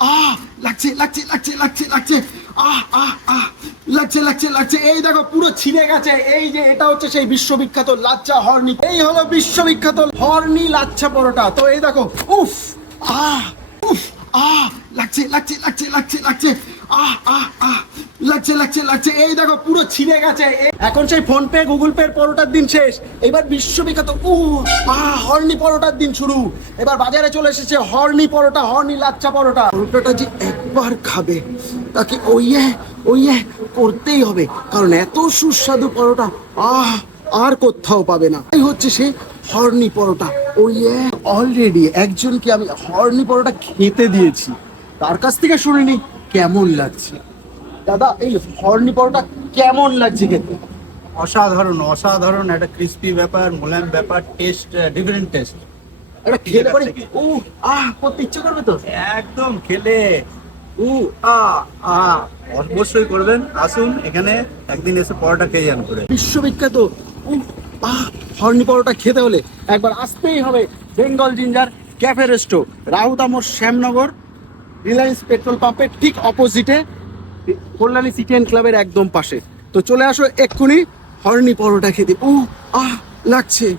আহ, লাগছে লাগছে লাগছে লাগছে লাগছে। আহ আহ আহ, লাগছে লাগছে লাগছে। এই দেখো, পুরো ছিঁড়ে গেছে। এই যে, এটা হচ্ছে সেই বিশ্ববিখ্যাত লাচ্চা হর্নি। এই হলো বিশ্ববিখ্যাত হর্নি লাচ্চা পরোটা। তো এই দেখো, উফ, আহ উফ, আহ, লাগছে লাগছে লাগছে লাগছে লাগছে। আহ আহ আহ লাগছে লাগছে লাগছে। এই দেখো, পুরো ছিঁড়ে গেছে। এখন সেই ফোন পে গুগল পে পরোটার দিন শেষ। এবার বিশ্ববিখ্যাত, উ আহ হর্নি পরোটার দিন শুরু। এবার বাজারে চলে এসেছে হর্নি পরোটা, হর্নি লাচ্চা পরোটা। পরোটাটা যে একবার খাবে, তাকে ওইয়ে ওইয়ে করতেই হবে। কারণ এত সুস্বাদু পরোটা, আহ, আর কোথাও পাবে না। এই হচ্ছে সে হর্নি পরোটা। ওইয়ে অলরেডি একজনকে আমি হর্নি পরোটা খেতে দিয়েছি। তার কাছ থেকে শুনিনি, কেমন লাগছে? দাদা এই হর্নি পরোটা কেমন লাগছে খেতে? অসাধারণ অসাধারণ একটা ক্রিস্পি ব্যাপার মোলায়েম ব্যাপার টেস্ট ডিফারেন্ট টেস্ট এটা খেতে পারি? ও আহ করতে ইচ্ছে করবে তো? একদম খেলে। উ আ আ অবশ্যই করবেন। আসুন এখানে একদিন এসে পরোটা খেয়ে যান করে। বিশ্ববিখ্যাত উফ, আহ হর্নি পরোটা খেতে হলে একবার আসতেই হবে বেঙ্গল জিঞ্জার ক্যাফে রেস্টো রাহুদামোর শ্যামনগর রিলায়েন্স পেট্রোল পাম্পের ঠিক অপোজিটে কল্যাণী সিটি অ্যান্ড ক্লাবের একদম পাশে। তো চলে আসো এক্ষুনি, হর্নি পরোটা খেতে। ও আহ, লাগছে।